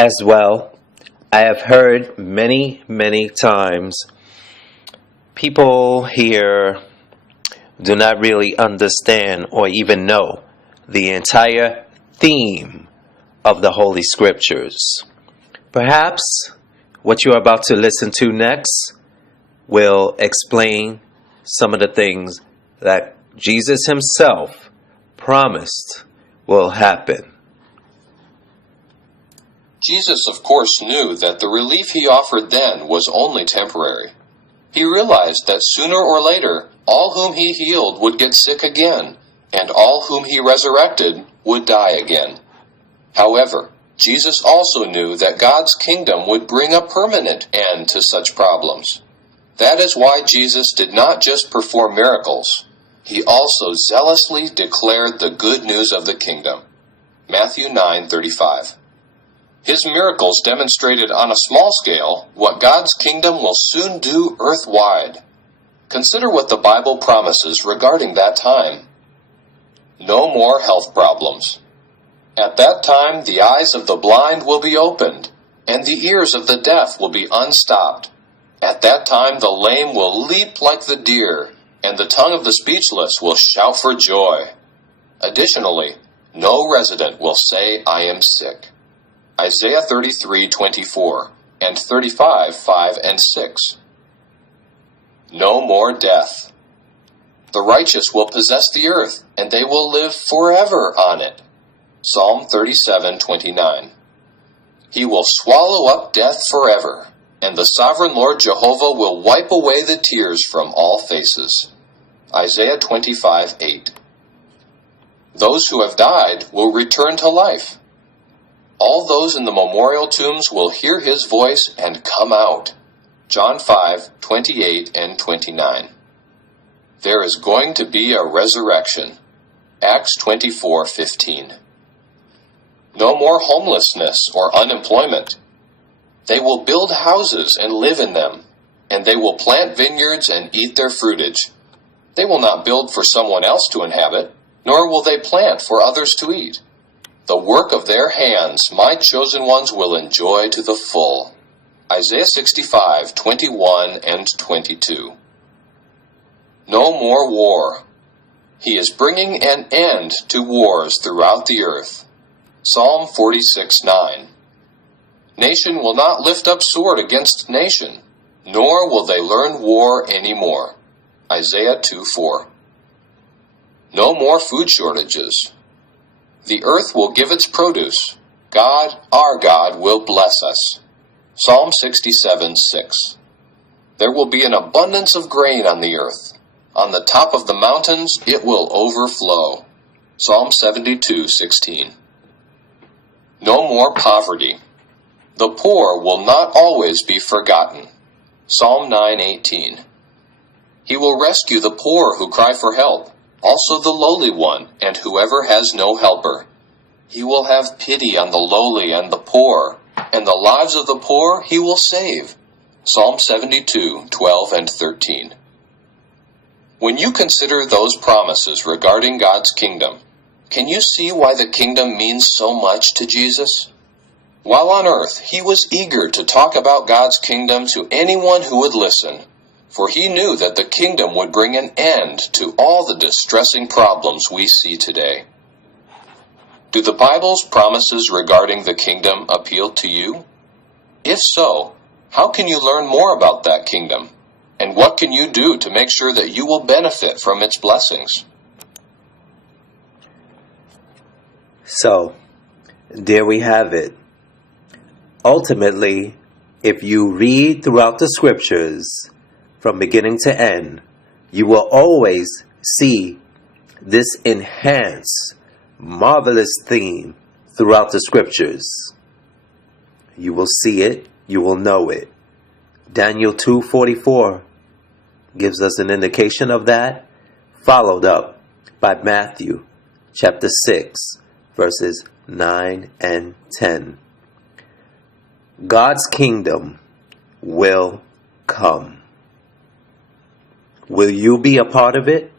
As well, I have heard many times people here do not really understand or even know the entire theme of the Holy Scriptures. Perhaps what you're about to listen to next will explain some of the things that Jesus himself promised will happen. Jesus, of course, knew that the relief he offered then was only temporary. He realized that sooner or later, all whom he healed would get sick again, and all whom he resurrected would die again. However, Jesus also knew that God's kingdom would bring a permanent end to such problems. That is why Jesus did not just perform miracles. He also zealously declared the good news of the kingdom. Matthew 9:35. His miracles demonstrated on a small scale what God's kingdom will soon do earthwide. Consider what the Bible promises regarding that time. No more health problems. At that time, the eyes of the blind will be opened, and the ears of the deaf will be unstopped. At that time, the lame will leap like the deer, and the tongue of the speechless will shout for joy. Additionally, no resident will say, "I am sick." Isaiah 33:24 and 35:5 and 6. No more death. The righteous will possess the earth, and they will live forever on it. Psalm 37:29. He will swallow up death forever, and the sovereign Lord Jehovah will wipe away the tears from all faces. Isaiah 25:8. Those who have died will return to life. All those in the memorial tombs will hear his voice and come out. John 5:28 and 29. There is going to be a resurrection. Acts 24:15. No more homelessness or unemployment. They will build houses and live in them, and they will plant vineyards and eat their fruitage. They will not build for someone else to inhabit, nor will they plant for others to eat. The work of their hands my chosen ones will enjoy to the full. Isaiah 65:21 and 22. No more war. He is bringing an end to wars throughout the earth. Psalm 46:9. Nation will not lift up sword against nation, nor will they learn war anymore. Isaiah 2:4. No more food shortages. The earth will give its produce. God, our God, will bless us. Psalm 67:6. There will be an abundance of grain on the earth. On the top of the mountains it will overflow. Psalm 72:16. No more poverty. The poor will not always be forgotten. Psalm 9:18. He will rescue the poor who cry for help, also the lowly one, and whoever has no helper. He will have pity on the lowly and the poor, and the lives of the poor he will save. Psalm 72:12 and 13. When you consider those promises regarding God's kingdom, can you see why the kingdom means so much to Jesus? While on earth, he was eager to talk about God's kingdom to anyone who would listen, for he knew that the kingdom would bring an end to all the distressing problems we see today. Do the Bible's promises regarding the kingdom appeal to you? If so, how can you learn more about that kingdom? And what can you do to make sure that you will benefit from its blessings? So, there we have it. Ultimately, if you read throughout the scriptures from beginning to end, you will always see this enhanced, marvelous theme throughout the scriptures. You will see it, you will know it. Daniel 2:44 gives us an indication of that, followed up by Matthew chapter 6, verses 9 and 10. God's kingdom will come. Will you be a part of it?